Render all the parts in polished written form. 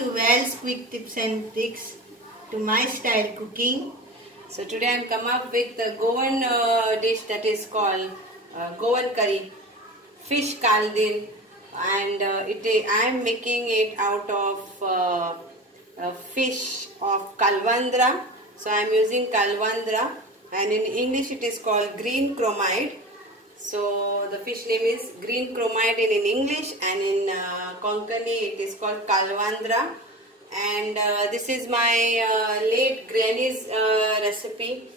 To Val's quick tips and tricks to my style cooking. So today I am come up with the Goan dish that is called Goan curry, fish kaldil, and I am making it out of fish of kalwandra. So I am using kalwandra, and in English it is called green chromide. So the fish name is green chromide in English, and in Konkani it is called kalwandra. And this is my late granny's recipe.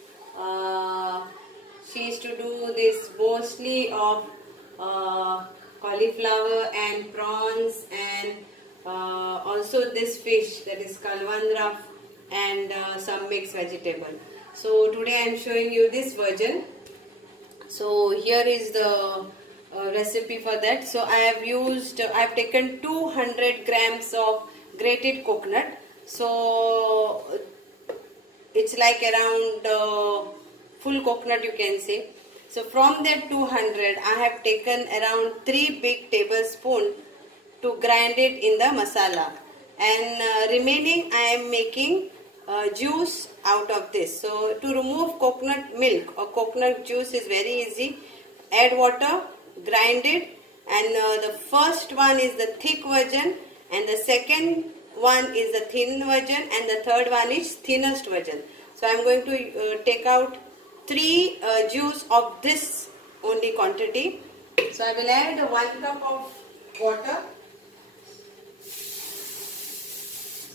She used to do this mostly of cauliflower and prawns, and also this fish, that is kalwandra, and some mixed vegetable. So today I am showing you this version. So here is the recipe for that. So I have taken 200 grams of grated coconut. So it's like around full coconut, you can say. So from that 200, I have taken around 3 big tablespoons to grind it in the masala, and remaining I am making juice out of this. So to remove coconut milk or coconut juice is very easy. Add water, grind it, and the first one is the thick version, and the second one is the thin version, and the third one is thinnest version. So I am going to take out 3 juice of this only quantity. So I will add 1 cup of water.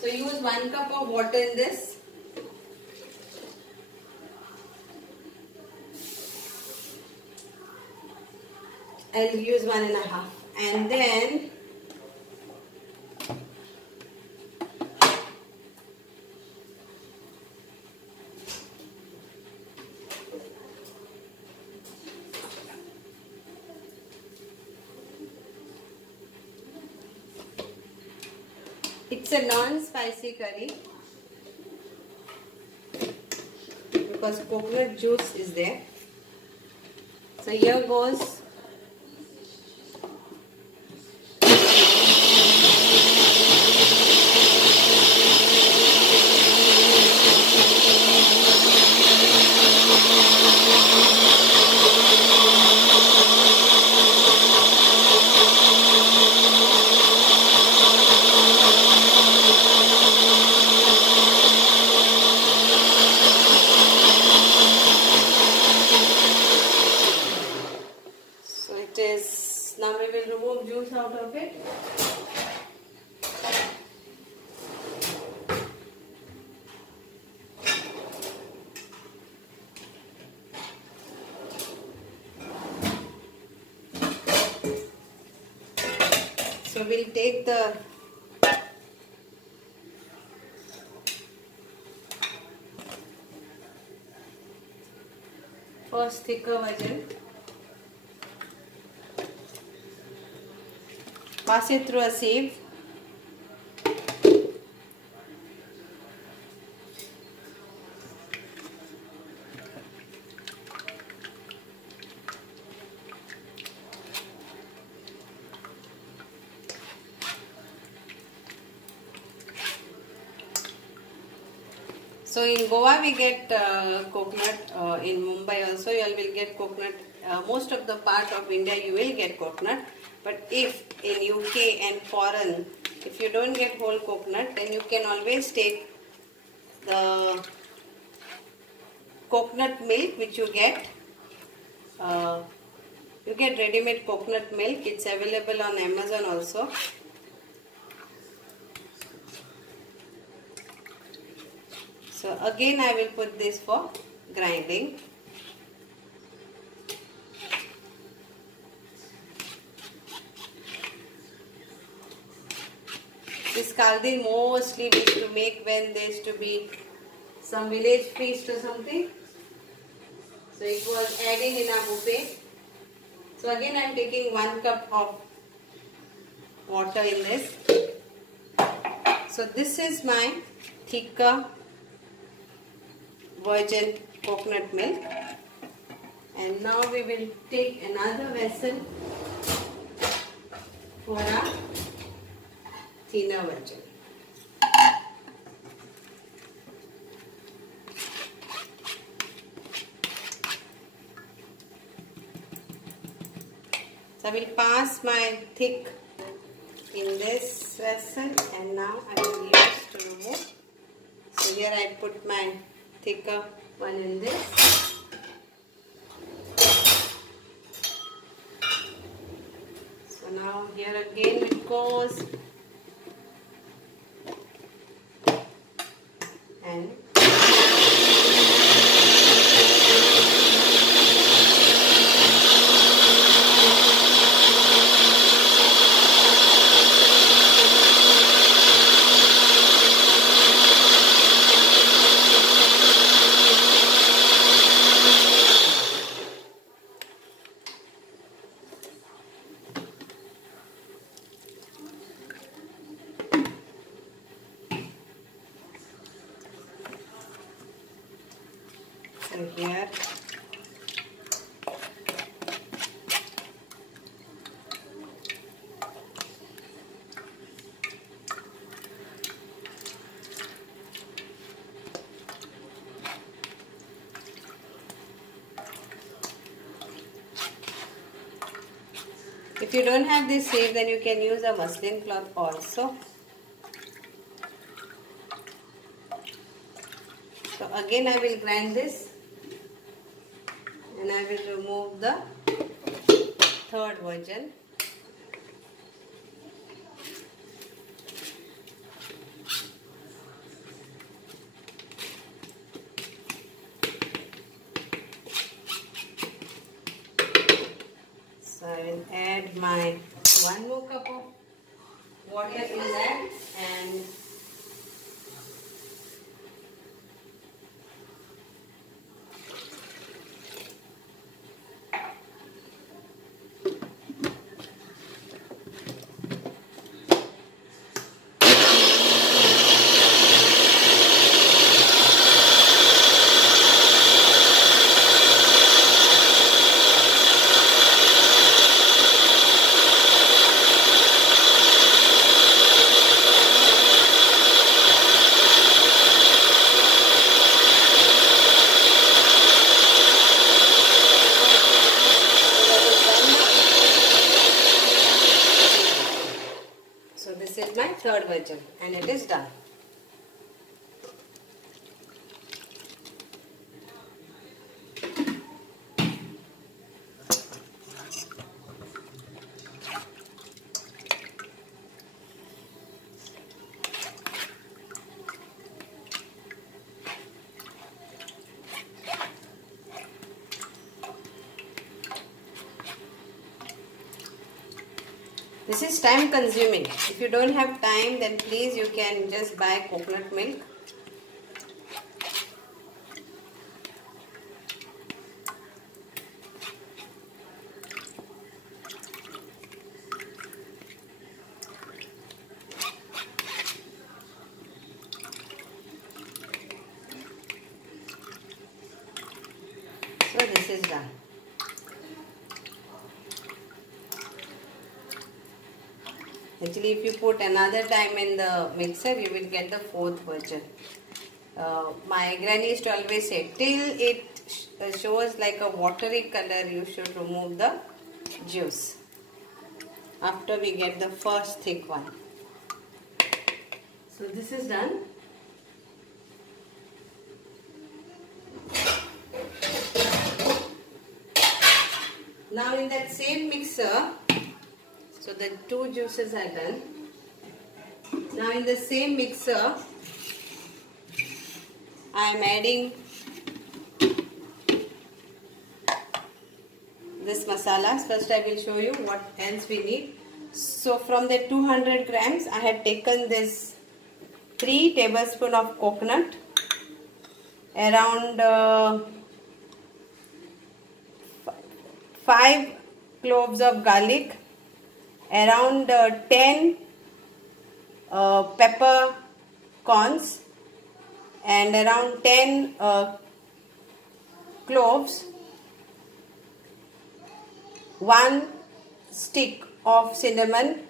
So use 1 cup of water in this. I'll use 1.5, and then it's a non-spicy curry because coconut juice is there. So here goes now we will remove juice out of it. So we'll take the first thicker version, pass it through a sieve. So in Goa we get coconut, in Mumbai also you all will get coconut. Most of the part of India you will get coconut. But if in UK and foreign, if you don't get whole coconut, then you can always take the coconut milk which you get. You get ready-made coconut milk. It's available on Amazon also. So again I will put this for grinding. This kaldil mostly we used to make when there used to be some village feast or something. So it was adding in a buffet. So again I am taking 1 cup of water in this. So this is my thicker virgin coconut milk. And now we will take another vessel for a thinner version. So I will pass my thick in this vessel, and now I will use to remove. So here I put my thicker one in this. So now here again it goes, and so here if you don't have this sieve, then you can use a muslin cloth also. So again I will grind this, and I will remove the third version. So I will add my 1 more cup of water in that, and this is my third version, and it is done. This is time consuming. If you don't have time, then please you can just buy coconut milk. So this is done. Actually, if you put another time in the mixer, you will get the fourth version. My granny used to always say, till it shows like a watery color, you should remove the juice. After we get the first thick one. So this is done. Now in that same mixer, so the two juices are done. Now in the same mixer, I am adding this masalas. First I will show you what else we need. So from the 200 grams, I had taken this 3 tablespoons of coconut, around 5 cloves of garlic, around 10 pepper corns, and around 10 cloves, 1 stick of cinnamon,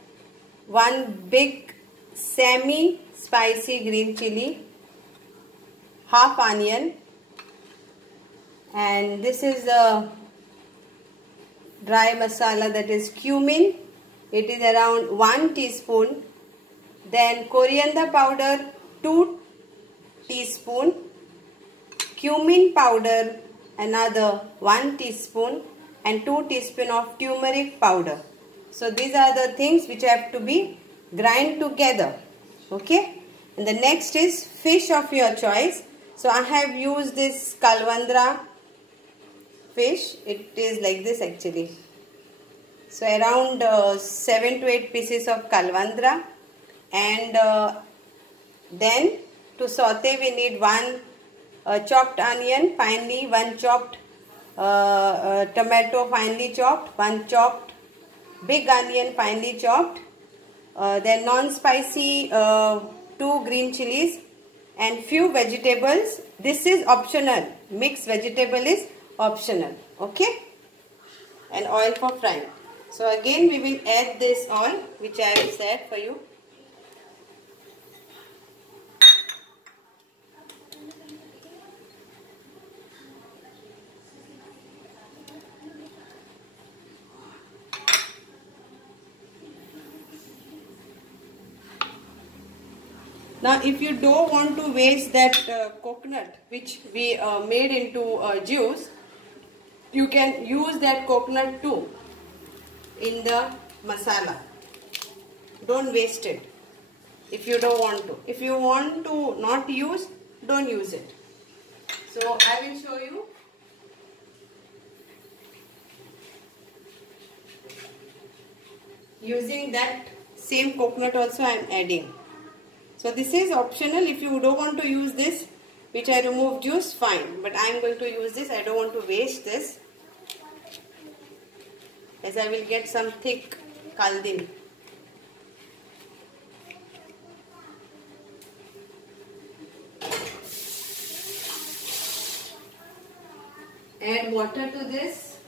1 big semi-spicy green chili, half onion, and this is dry masala, that is cumin. It is around 1 teaspoon. Then coriander powder 2 teaspoon. Cumin powder another 1 teaspoon. And 2 teaspoon of turmeric powder. So these are the things which have to be grind together. Okay. And the next is fish of your choice. So I have used this Kalwandra fish. It is like this actually. So around 7 to 8 pieces of Kalwandra. And then to saute we need 1 chopped onion finely, 1 chopped tomato finely chopped, 1 chopped big onion finely chopped, then non-spicy 2 green chilies and few vegetables. This is optional. Mixed vegetable is optional. Okay. And oil for frying. So again we will add this oil which I have said for you. Now if you don't want to waste that coconut which we made into juice, you can use that coconut too in the masala. Don't waste it if you don't want to. If you want to not use, don't use it. So I will show you. Using that same coconut also I am adding. So this is optional. If you don't want to use this, which I removed juice, fine. But I am going to use this. I don't want to waste this, as I will get some thick kaldin. Add water to this.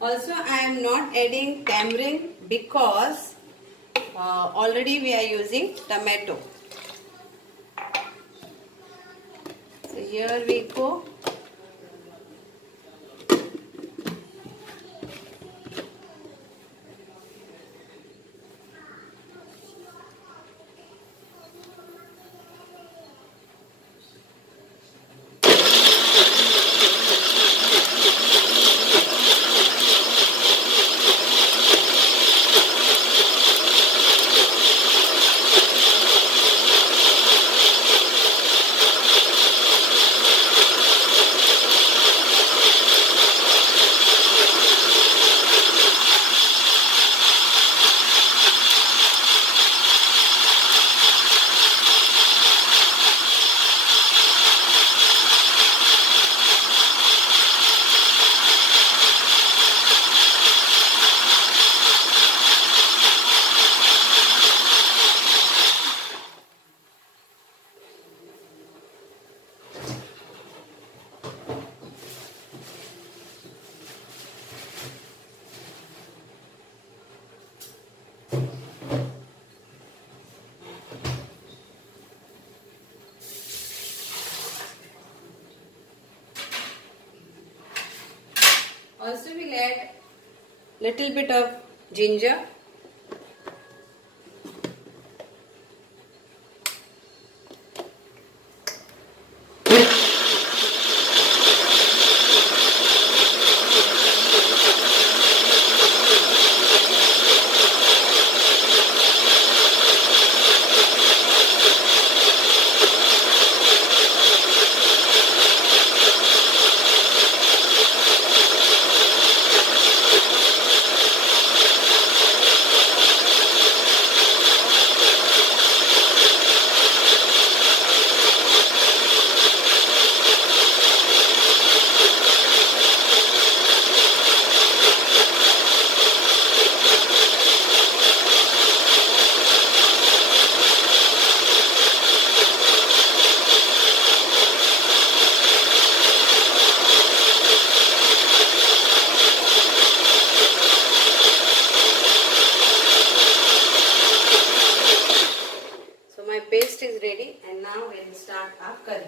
Also I am not adding tamarind because already we are using tomato. So here we go. Also we'll add little bit of ginger. Paste is ready, and now we'll start our curry.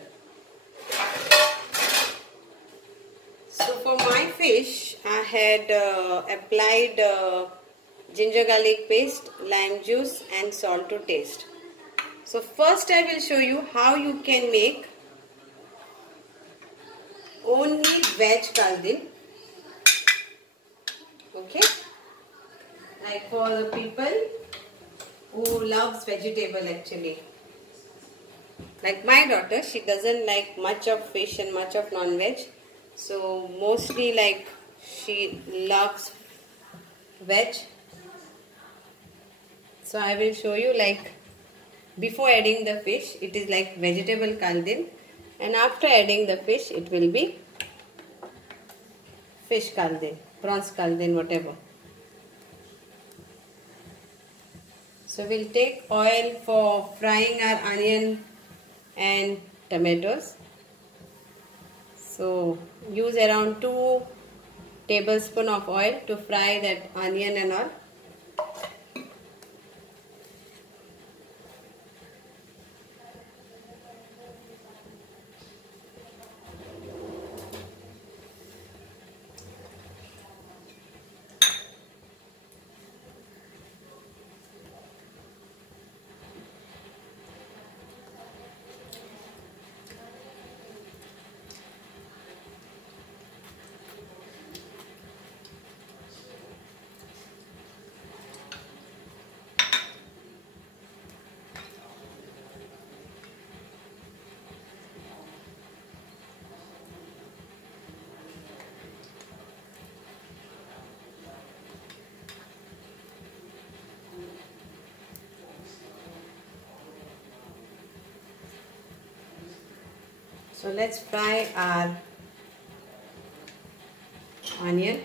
So for my fish, I had applied ginger garlic paste, lime juice and salt to taste. So first I will show you how you can make only veg kaldin. Okay, like for the people who loves vegetable actually. Like my daughter, she doesn't like much of fish and much of non-veg. So mostly like she loves veg. So I will show you like before adding the fish, it is like vegetable kaldin, and after adding the fish, it will be fish kaldin, prawns kaldin, whatever. So we'll take oil for frying our onion and tomatoes. So use around 2 tablespoons of oil to fry that onion and all. So let's fry our onion.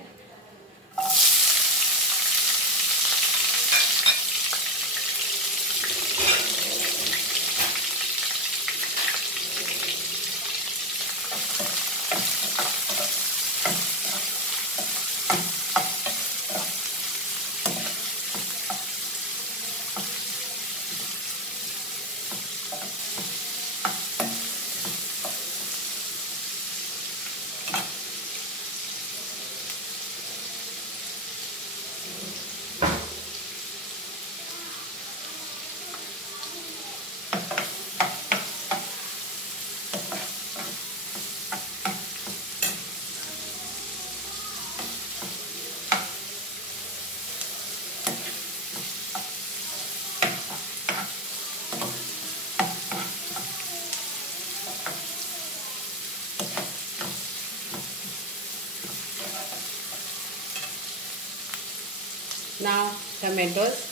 Now tomatoes,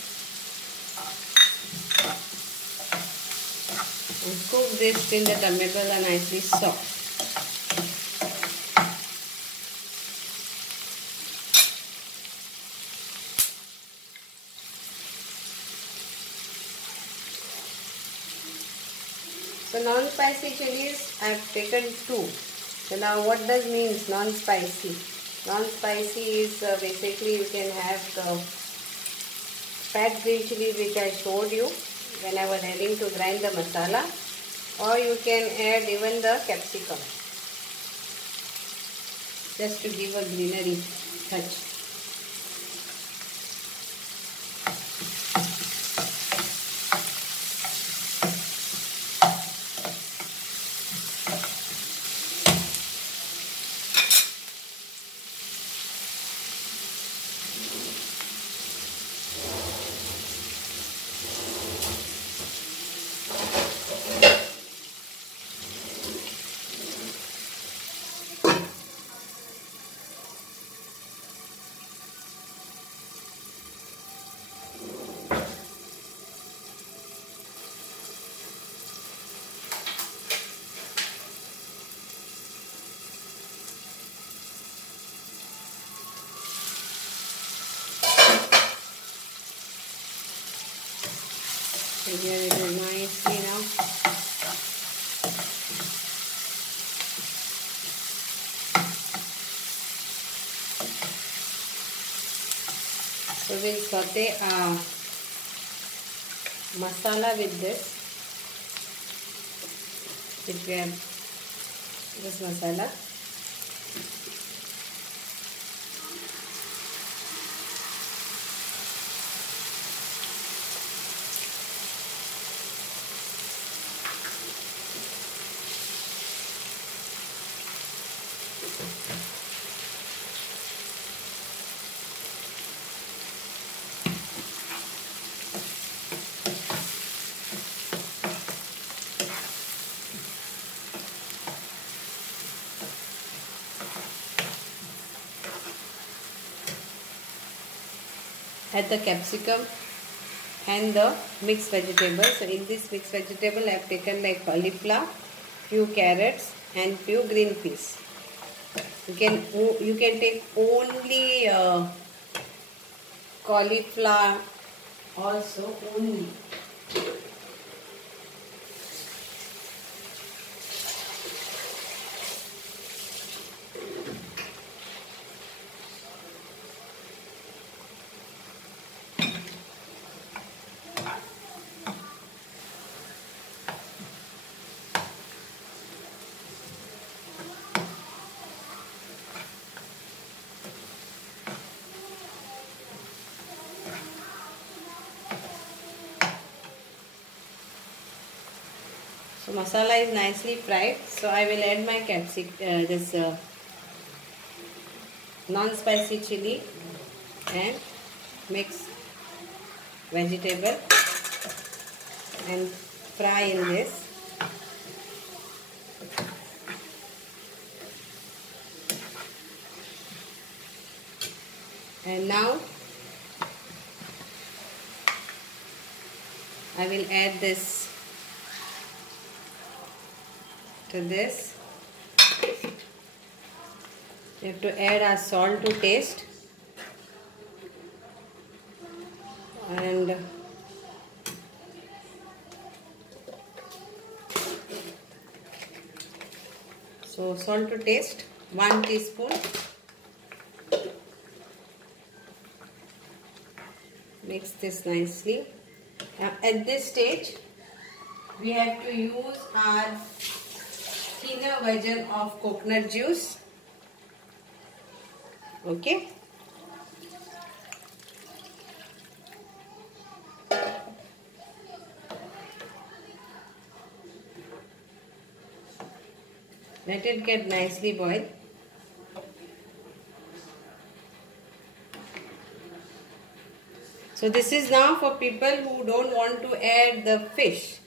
and cook this till the tomatoes are nicely soft. So non-spicy chilies I have taken 2. So now what does means non-spicy? Non-spicy is basically you can have the fat green chilies which I showed you when I was adding to grind the masala, or you can add even the capsicum just to give a greenery touch. Together it is nicely now. So we'll saute masala with this. If we have this masala, add the capsicum and the mixed vegetables. So in this mixed vegetable I have taken like cauliflower, few carrots and few green peas. You can take only cauliflower also only. So masala is nicely fried. So I will add my this non-spicy chili and mix vegetable and fry in this. And now I will add this to this. You have to add our salt to taste, and so salt to taste, 1 teaspoon. Mix this nicely. Now at this stage we have to use our thinner version of coconut juice. Okay. Let it get nicely boiled. So this is now for people who don't want to add the fish.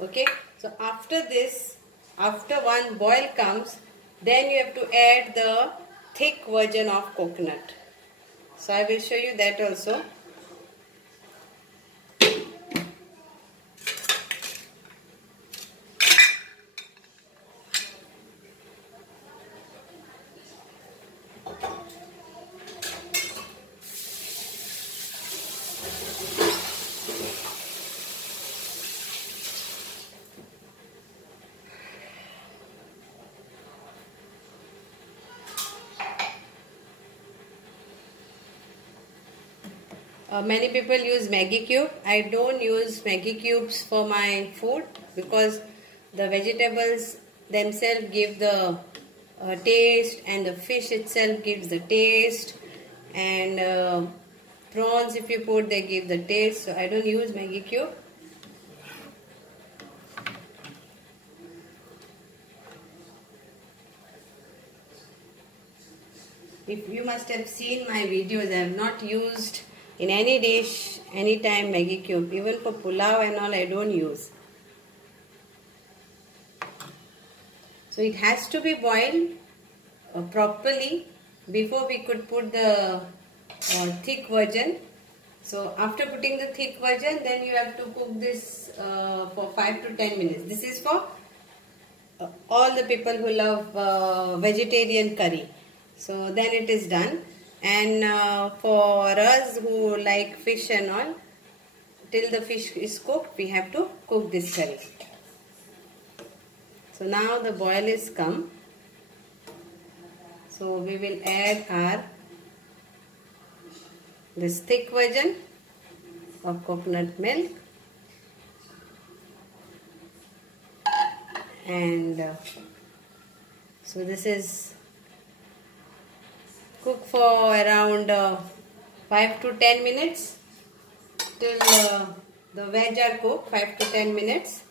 Okay. So after this, after one boil comes, then you have to add the thick version of coconut. So I will show you that also. Many people use Maggi cube. I don't use Maggi cubes for my food because the vegetables themselves give the taste, and the fish itself gives the taste, and prawns if you put, they give the taste. So I don't use Maggi cube. If you must have seen my videos, I have not used in any dish, anytime Maggi cube. Even for pulao and all, I don't use. So it has to be boiled properly before we could put the thick version. So after putting the thick version, then you have to cook this for 5 to 10 minutes. This is for all the people who love vegetarian curry. So then it is done. And for us who like fish and all, till the fish is cooked, we have to cook this curry. So now the boil is come. So we will add this thick version of coconut milk, and so this is cook for around 5 to 10 minutes till the veg are cooked. 5 to 10 minutes.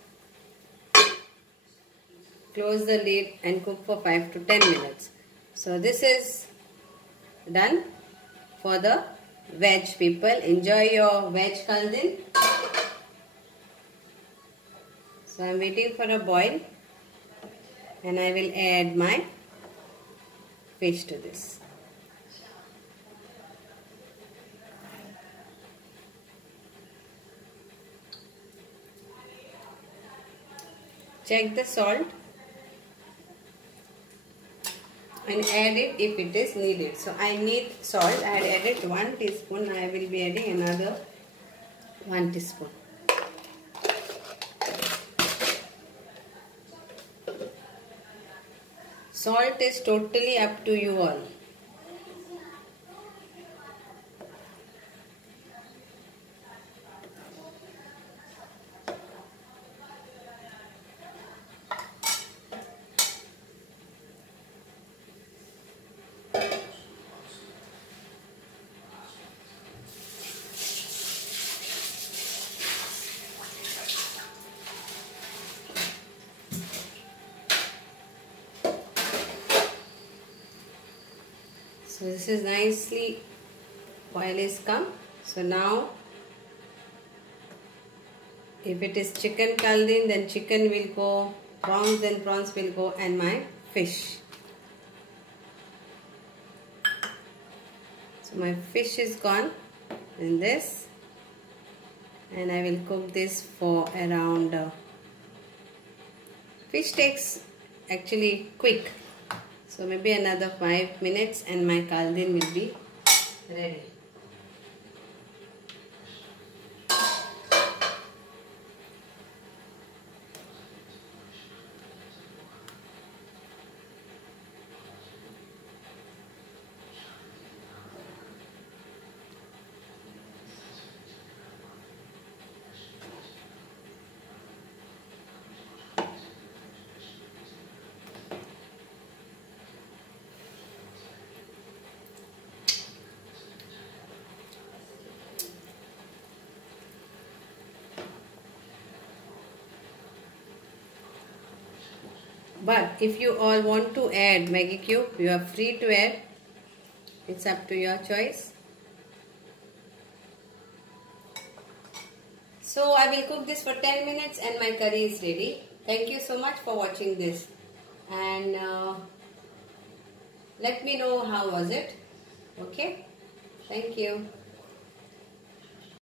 Close the lid and cook for 5 to 10 minutes. So this is done for the veg people. Enjoy your veg kaldin. So I am waiting for a boil, and I will add my fish to this. check the salt and add it if it is needed. So I need salt. I had added 1 teaspoon. I will be adding another 1 teaspoon. Salt is totally up to you all. So this is nicely oil is come. So now if it is chicken kaldin, then chicken will go, prawns then prawns will go, and my fish. So my fish is gone in this, and I will cook this for around fish takes actually quick. So maybe another 5 minutes and my kaldin will be ready. But if you all want to add Maggi cube, you are free to add. It's up to your choice. So I will cook this for 10 minutes and my curry is ready. Thank you so much for watching this. And let me know how was it. Okay. Thank you.